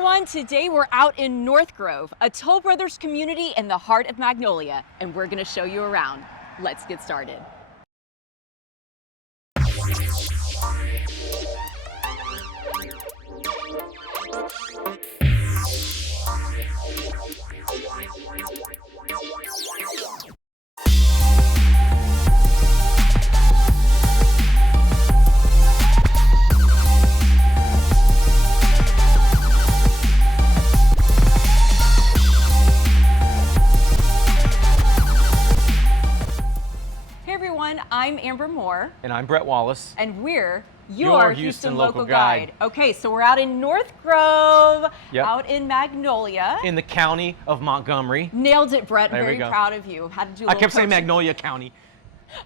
everyone, today we're out in NorthGrove, a Toll Brothers community in the heart of Magnolia, and we're going to show you around. Let's get started. I'm Amber Moore. And I'm Bret Wallace. And we're your Houston local guide. Okay, so we're out in NorthGrove, out in Magnolia. In the county of Montgomery. Nailed it, Bret. Very proud of you. Had to do a little I kept saying coaching. Magnolia County.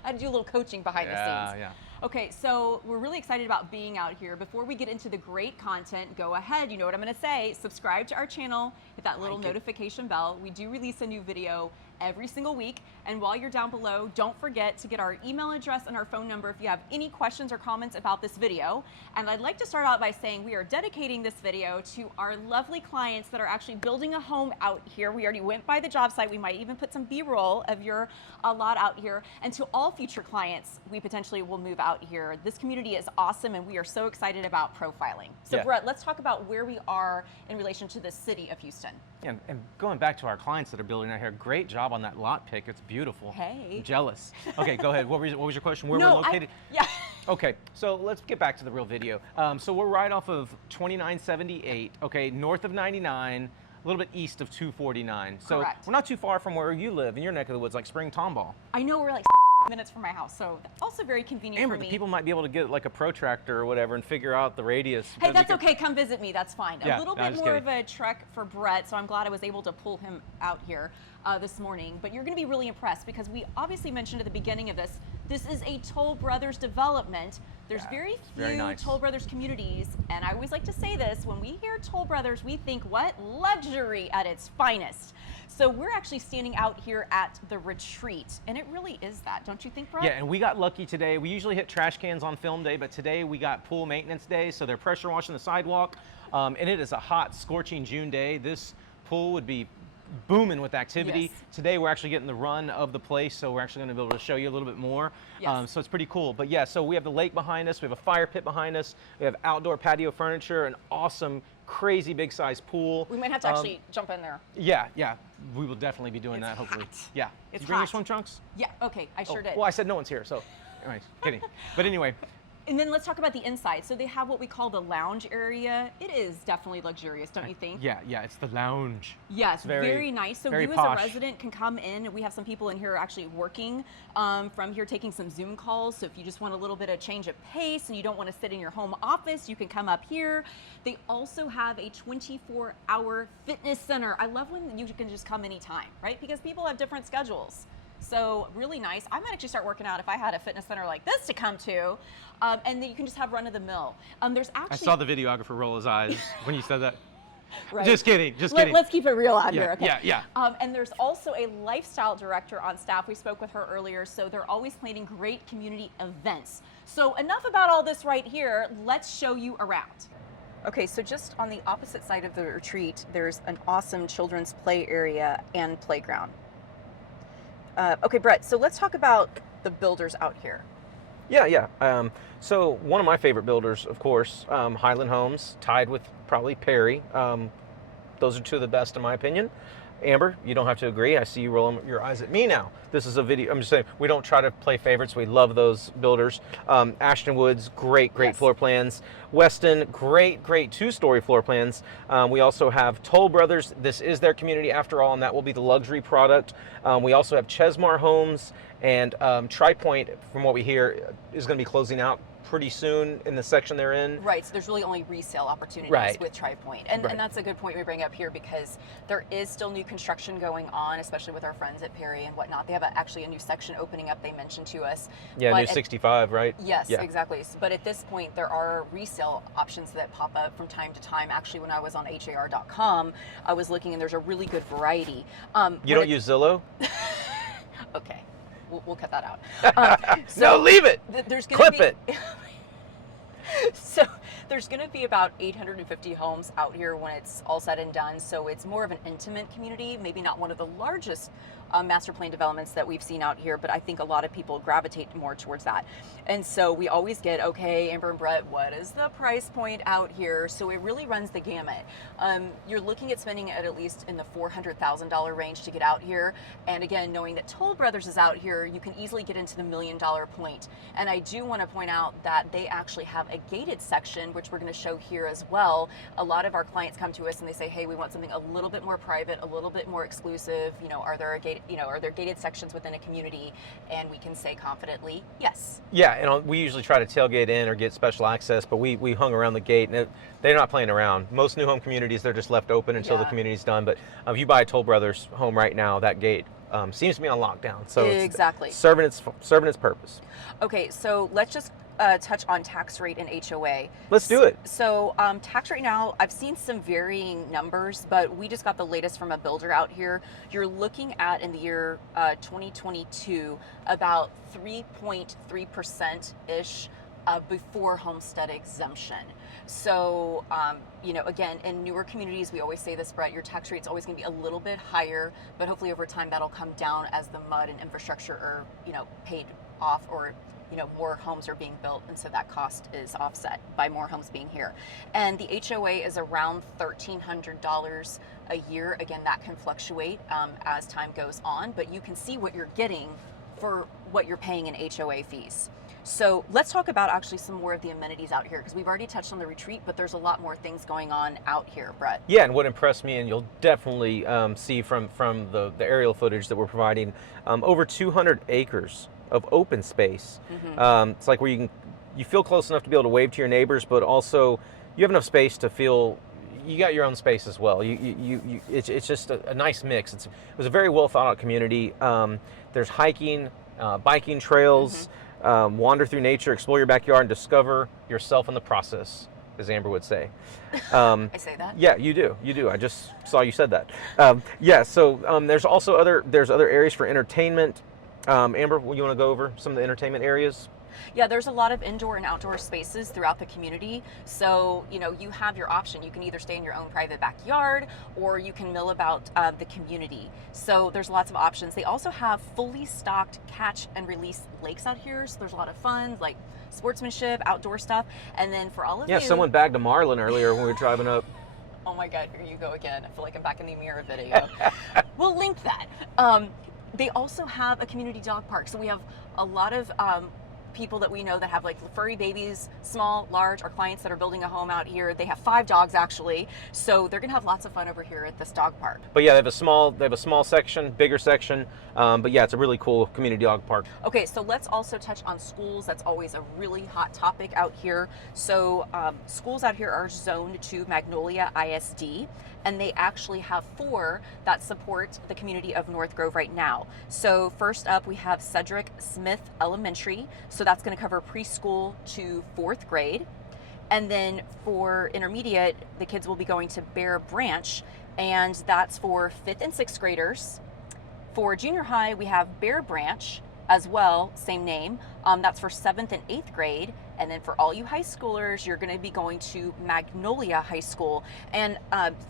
I had to do a little coaching behind the scenes. Yeah. Okay, so we're really excited about being out here. Before we get into the great content, go ahead, you know what I'm gonna say, subscribe to our channel, hit that little notification bell. We do release a new video every single week, and while you're down below, don't forget to get our email address and our phone number if you have any questions or comments about this video. And I'd like to start out by saying we are dedicating this video to our lovely clients that are actually building a home out here. We already went by the job site. We might even put some B-roll of your lot out here. And to all future clients, we potentially will move out here. This community is awesome, and we are so excited about profiling. So Bret, let's talk about where we are in relation to the city of Houston. And going back to our clients that are building out here, great job on that lot pick. It's beautiful. Hey. I'm jealous. Okay, go ahead. What was your question? Where we're located? Okay, so let's get back to the real video. So we're right off of 2978, okay, north of 99, a little bit east of 249. So we're not too far from where you live in your neck of the woods, like Spring Tomball. I know, we're like minutes from my house, so also very convenient Amber, for me. People might be able to get like a protractor or whatever and figure out the radius. Hey, that's okay. Come visit me. That's fine. Yeah, a little bit more of a trek for Bret, so I'm glad I was able to pull him out here this morning. But you're going to be really impressed because we obviously mentioned at the beginning of this, this is a Toll Brothers development. There's very few Toll Brothers communities, and I always like to say this, when we hear Toll Brothers, we think what? Luxury at its finest. So we're actually standing out here at the retreat, and it really is that, don't you think, Bret? Yeah, and we got lucky today. We usually hit trash cans on film day, but today we got pool maintenance day, so they're pressure washing the sidewalk, and it is a hot, scorching June day. This pool would be booming with activity. Today we're actually getting the run of the place, so we're actually going to be able to show you a little bit more. So it's pretty cool. But yeah, so we have the lake behind us, we have a fire pit behind us, we have outdoor patio furniture, an awesome, crazy big size pool. We might have to actually jump in there. Yeah, we will definitely be doing that, hopefully. Yeah. Did you bring your swim trunks? Yeah, okay, I sure did. Well, I said no one's here, so anyways, kidding. But anyway. And then let's talk about the inside. So they have what we call the lounge area. It is definitely luxurious, don't you think? Yeah, it's the lounge. Yes, very nice. So you posh. as a resident can come in. We have some people in here actually working from here, taking some Zoom calls. So if you just want a little bit of change of pace and you don't want to sit in your home office, you can come up here. They also have a 24-hour fitness center. I love when you can just come anytime, right? Because people have different schedules. So really nice. I might actually start working out if I had a fitness center like this to come to. And then you can just have run of the mill. There's actually— I saw the videographer roll his eyes when you said that. Right. Just kidding, kidding. Let's keep it real out here, okay? Yeah. And there's also a lifestyle director on staff. We spoke with her earlier, so they're always planning great community events. So enough about all this right here. Let's show you around. Okay, so just on the opposite side of the retreat, there's an awesome children's play area and playground. Okay, Bret, so let's talk about the builders out here. Yeah. So one of my favorite builders, of course, Highland Homes, tied with probably Perry. Those are two of the best in my opinion. Amber, you don't have to agree. I see you rolling your eyes at me now. This is a video. I'm just saying, we don't try to play favorites. We love those builders. Ashton Woods, great floor plans. Weston, great two-story floor plans. We also have Toll Brothers. This is their community after all, and that will be the luxury product. We also have Chesmar Homes, and Tri-Point, from what we hear, is going to be closing out pretty soon in the section they're in. Right, so there's really only resale opportunities with Tri-Point. And that's a good point we bring up here because there is still new construction going on, especially with our friends at Perry and whatnot. They have actually a new section opening up they mentioned to us. Yeah, new 65, right? Yes, exactly. But at this point, there are resale options that pop up from time to time. Actually, when I was on har.com, I was looking and there's a really good variety. You don't use Zillow? Okay. We'll cut that out. No, leave it. There's gonna Clip it. There's going to be about 850 homes out here when it's all said and done. So it's more of an intimate community, maybe not one of the largest master plan developments that we've seen out here, but I think a lot of people gravitate more towards that. And so we always get, okay, Amber and Bret, what is the price point out here? So it really runs the gamut. You're looking at spending at least in the $400,000 range to get out here. And again, knowing that Toll Brothers is out here, you can easily get into the $1 million point. And I do want to point out that they actually have a gated section, which we're going to show here as well. A lot of our clients come to us and they say, hey, we want something a little bit more private, a little bit more exclusive. You know, are there gated sections within a community? And we can say confidently, yes. Yeah, and we usually try to tailgate in or get special access, but we hung around the gate, and they're not playing around. Most new home communities, they're just left open until the community's done. But if you buy a Toll Brothers home right now, that gate seems to be on lockdown. So exactly. It's serving its purpose. Okay, so let's just touch on tax rate and HOA. Let's do it. So tax rate now, I've seen some varying numbers, but we just got the latest from a builder out here. You're looking at, in the year 2022, about 3.3%-ish before homestead exemption. So, again, in newer communities, we always say this, Bret, your tax rate's always going to be a little bit higher, but hopefully over time that'll come down as the mud and infrastructure are, paid off, or more homes are being built, and so that cost is offset by more homes being here. And the HOA is around $1,300 a year. Again, that can fluctuate as time goes on, but you can see what you're getting for what you're paying in HOA fees. So let's talk about actually some more of the amenities out here, because we've already touched on the retreat, but there's a lot more things going on out here, Bret. Yeah, and what impressed me, and you'll definitely see from the aerial footage that we're providing, over 200 acres of open space. It's like where you feel close enough to be able to wave to your neighbors, but also you have enough space to feel you got your own space as well. It's just a nice mix. It was a very well thought out community. There's hiking, biking trails, wander through nature, explore your backyard, and discover yourself in the process, as Amber would say. I say that? Yeah, you do. I just saw you said that. So there's also other areas for entertainment. Amber, you want to go over some of the entertainment areas? Yeah, there's a lot of indoor and outdoor spaces throughout the community. So, you have your option. You can either stay in your own private backyard, or you can mill about the community. So there's lots of options. They also have fully stocked catch and release lakes out here. So there's a lot of fun, like sportsmanship, outdoor stuff. And then for all of you... Yeah, someone bagged a marlin earlier when we were driving up. Oh my God, here you go again. I feel like I'm back in the mirror video. We'll link that. They also have a community dog park. So we have a lot of people that we know that have like furry babies, small, large, our clients that are building a home out here. They have 5 dogs actually. So they're gonna have lots of fun over here at this dog park. But yeah, they have a small section, bigger section. But yeah, it's a really cool community dog park. Okay, so let's also touch on schools. That's always a really hot topic out here. So schools out here are zoned to Magnolia ISD, and they actually have 4 that support the community of North Grove right now. So first up, we have Cedric Smith Elementary. So that's going to cover preschool to 4th grade. And then for intermediate, the kids will be going to Bear Branch, and that's for 5th and 6th graders. For junior high, we have Bear Branch as well, same name. That's for 7th and 8th grade. And then for all you high schoolers, you're going to be going to Magnolia High School. And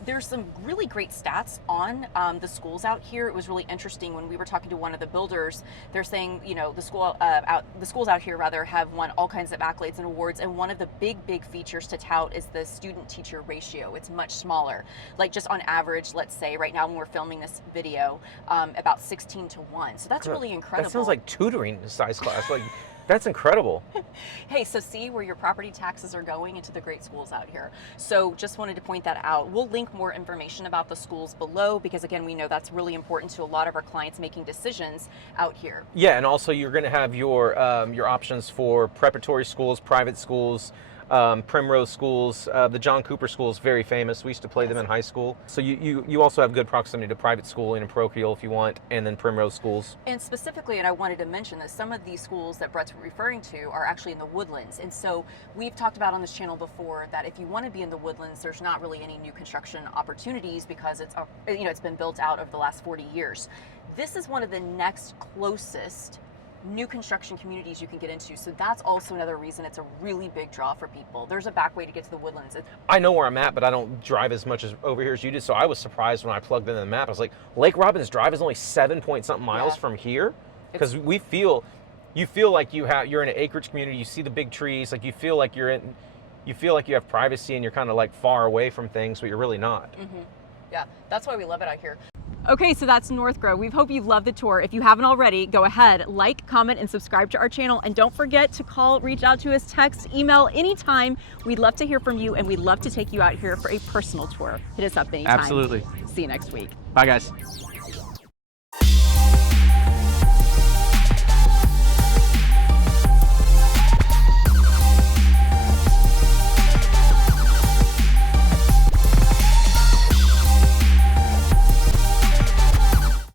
there's some really great stats on the schools out here. It was really interesting when we were talking to one of the builders. They're saying, the schools out here rather have won all kinds of accolades and awards. And one of the big features to tout is the student-teacher ratio. It's much smaller. Like just on average, let's say right now when we're filming this video, about 16-1. So that's really incredible. That sounds like tutoring size class. Like. That's incredible. Hey, so see where your property taxes are going into the great schools out here. So just wanted to point that out. We'll link more information about the schools below, because again, we know that's really important to a lot of our clients making decisions out here. Yeah, and also you're going to have your options for preparatory schools, private schools, Primrose schools. The John Cooper school is very famous. We used to play them in high school. So you also have good proximity to private school and parochial if you want, and then Primrose schools. And specifically, and I wanted to mention that some of these schools that Bret's referring to are actually in the Woodlands. And so we've talked about on this channel before that if you want to be in the Woodlands, there's not really any new construction opportunities because it's been built out over the last 40 years. This is one of the next closest new construction communities you can get into. So that's also another reason it's a really big draw for people. There's a back way to get to the Woodlands. I know where I'm at, but I don't drive as much as over here as you do. So I was surprised when I plugged in the map. I was like, Lake Robbins Drive is only 7 point something miles from here, because you feel like you're in an acreage community. You see the big trees, like you feel like you have privacy and you're kind of like far away from things, but you're really not. Yeah, that's why we love it out here. Okay, so that's NorthGrove. We hope you've loved the tour. If you haven't already, go ahead, like, comment, and subscribe to our channel. And don't forget to call, reach out to us, text, email, anytime. We'd love to hear from you, and we'd love to take you out here for a personal tour. Hit us up anytime. Absolutely. See you next week. Bye, guys.